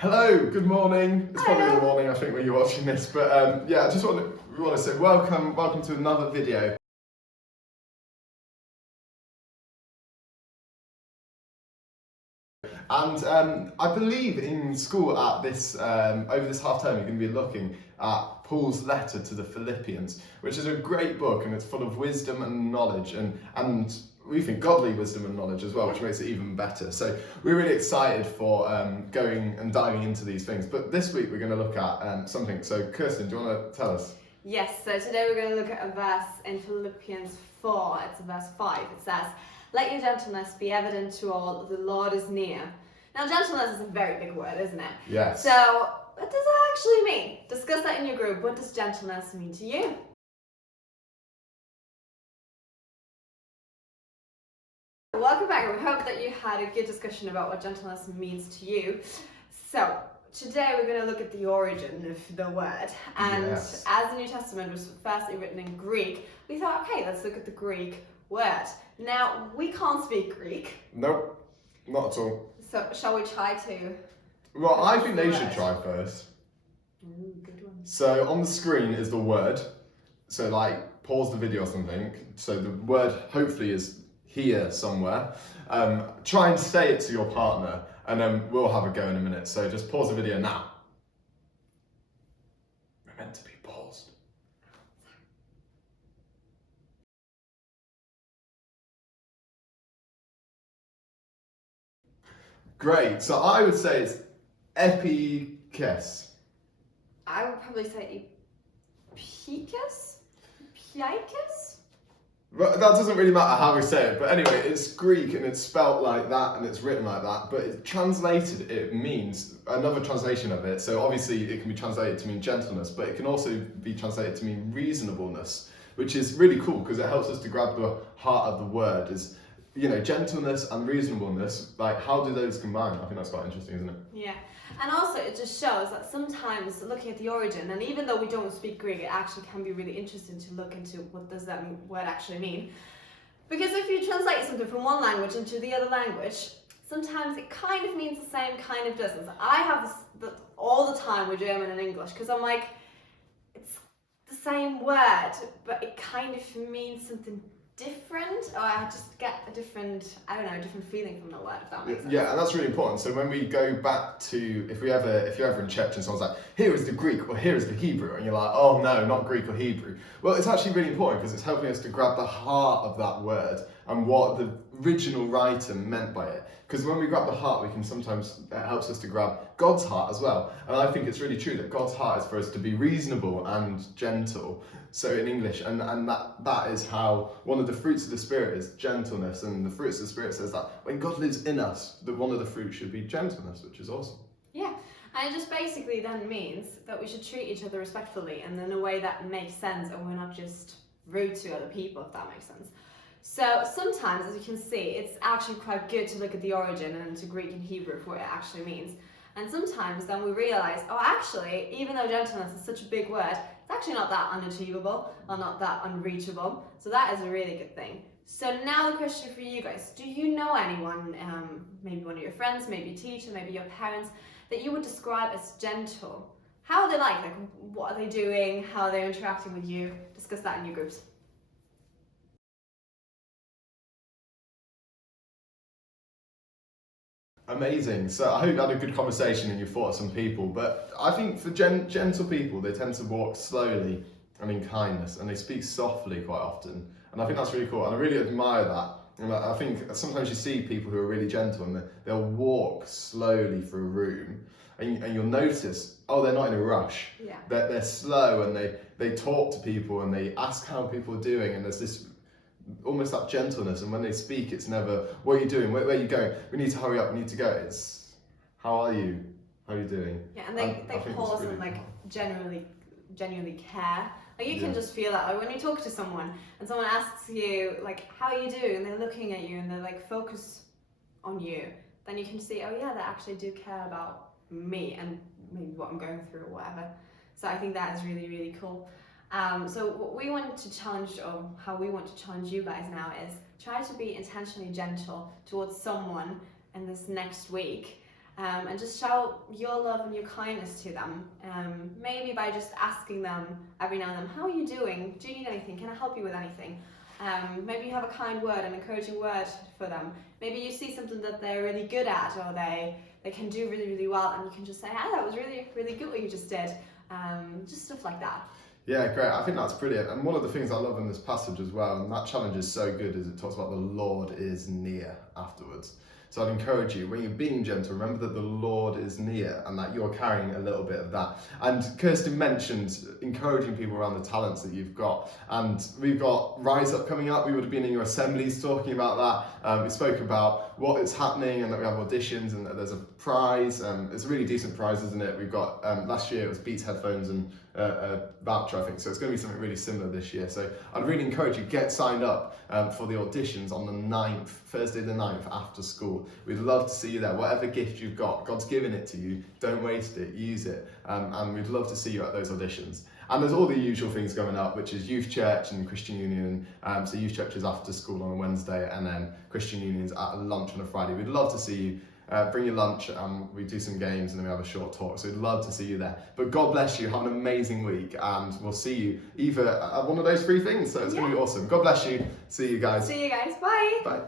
Hello, good morning. It's probably the morning, I think, when you're watching this, but yeah, I just want to say welcome to another video. And I believe in school at this over this half term, you're going to be looking at Paul's letter to the Philippians, which is a great book, and it's full of wisdom and knowledge, and we think godly wisdom and knowledge as well, which makes it even better. So we're really excited for going and diving into these things. But this week we're going to look at something. So Kirsten, do you want to tell us? Yes, so today we're going to look at a verse in Philippians 4, it's verse 5. It says, "Let your gentleness be evident to all, the Lord is near." Now gentleness is a very big word, isn't it? Yes. So what does that actually mean? Discuss that in your group. What does gentleness mean to you? Welcome back, and we hope that you had a good discussion about what gentleness means to you. So today we're going to look at the origin of the word, and Yes. as the New Testament was firstly written in Greek, we thought, okay, let's look at the Greek word. Now, we can't speak Greek. Nope, not at all. So shall we try to? Well, I think they should try first. Ooh, good one. So on the screen is the word. So like pause the video or something. So the word hopefully is here somewhere. Try and say it to your partner, and then we'll have a go in a minute. So just pause the video now. We're meant to be paused. Great. So I would say it's epikes. I would probably say Picus? Pikus? But that doesn't really matter how we say it, but anyway, it's Greek and it's spelt like that and it's written like that, but it's translated, it means another translation of it. So obviously it can be translated to mean gentleness, but it can also be translated to mean reasonableness, which is really cool because it helps us to grab the heart of the word. Is, you know, gentleness and reasonableness, like how do those combine? I think that's quite interesting, isn't it? Yeah, and also it just shows that sometimes looking at the origin, and even though we don't speak Greek, it actually can be really interesting to look into what does that word actually mean. Because if you translate something from one language into the other language, sometimes it kind of means the same, kind of doesn't. I have this all the time with German and English, because I'm like, it's the same word, but it kind of means something different, or I just get a different, I don't know, a different feeling from the word, if that makes sense. Yeah, and that's really important. So when we go back to, if you're ever in church and someone's like, here is the Greek or here is the Hebrew, and you're like, oh no, not Greek or Hebrew. Well, it's actually really important because it's helping us to grab the heart of that word and what the original writer meant by it. Because when we grab the heart, we can sometimes, it helps us to grab God's heart as well. And I think it's really true that God's heart is for us to be reasonable and gentle. So in English, and that is how one of the fruits of the Spirit is gentleness. And the fruits of the Spirit says that when God lives in us, that one of the fruits should be gentleness, which is awesome. Yeah, and it just basically then means that we should treat each other respectfully and in a way that makes sense, and we're not just rude to other people, if that makes sense. So sometimes, as you can see, it's actually quite good to look at the origin and to Greek and Hebrew for what it actually means. And sometimes then we realise, oh, actually, even though gentleness is such a big word, it's actually not that unachievable or not that unreachable. So that is a really good thing. So now the question for you guys, do you know anyone, maybe one of your friends, maybe a teacher, maybe your parents, that you would describe as gentle? How are they like what are they doing? How are they interacting with you? Discuss that in your groups. Amazing. So I hope you had a good conversation and you thought of some people. But I think for gentle people, they tend to walk slowly and in kindness, and they speak softly quite often. And I think that's really cool. And I really admire that. And I think sometimes you see people who are really gentle and they'll walk slowly through a room, and you'll notice, oh, they're not in a rush. Yeah. They're slow, and they talk to people and they ask how people are doing, and there's this almost that gentleness, and when they speak, it's never, what are you doing, where are you going, we need to hurry up, we need to go. It's, how are you doing? Yeah, and they pause really and like genuinely care. Like you can just feel that, like when you talk to someone and someone asks you like, how are you doing, and they're looking at you and they're like focus on you, then you can see, oh yeah, they actually do care about me and maybe what I'm going through or whatever. So I think that is really, really cool. So what we want to challenge, or how we want to challenge you guys now, is try to be intentionally gentle towards someone in this next week. and just show your love and your kindness to them. Maybe by just asking them every now and then, how are you doing? Do you need anything? Can I help you with anything? Maybe you have a kind word, an encouraging word for them. Maybe you see something that they're really good at, or they can do really, really well, and you can just say, hey, that was really, really good what you just did. Just stuff like that. Yeah, great. I think that's brilliant. And one of the things I love in this passage as well, and that challenge is so good, is it talks about the Lord is near afterwards. So I'd encourage you, when you're being gentle, remember that the Lord is near and that you're carrying a little bit of that. And Kirsten mentioned encouraging people around the talents that you've got. And we've got Rise Up coming up. We would have been in your assemblies talking about that. We spoke about what is happening and that we have auditions and that there's a prize. It's a really decent prize, isn't it? We've got, last year it was Beats headphones and a voucher, I think. So it's going to be something really similar this year. So I'd really encourage you, get signed up for the auditions on the 9th, Thursday the 9th after school. We'd love to see you there. Whatever gift you've got, God's given it to you. Don't waste it, use it. And we'd love to see you at those auditions. And there's all the usual things going up, which is Youth Church and Christian Union. So Youth Church is after school on a Wednesday, and then Christian Union's at lunch on a Friday. We'd love to see you. Bring your lunch, we do some games, and then we have a short talk. So we'd love to see you there. But God bless you. Have an amazing week, and we'll see you either at one of those three things. So it's going to be awesome. God bless you. See you guys. See you guys. Bye. Bye.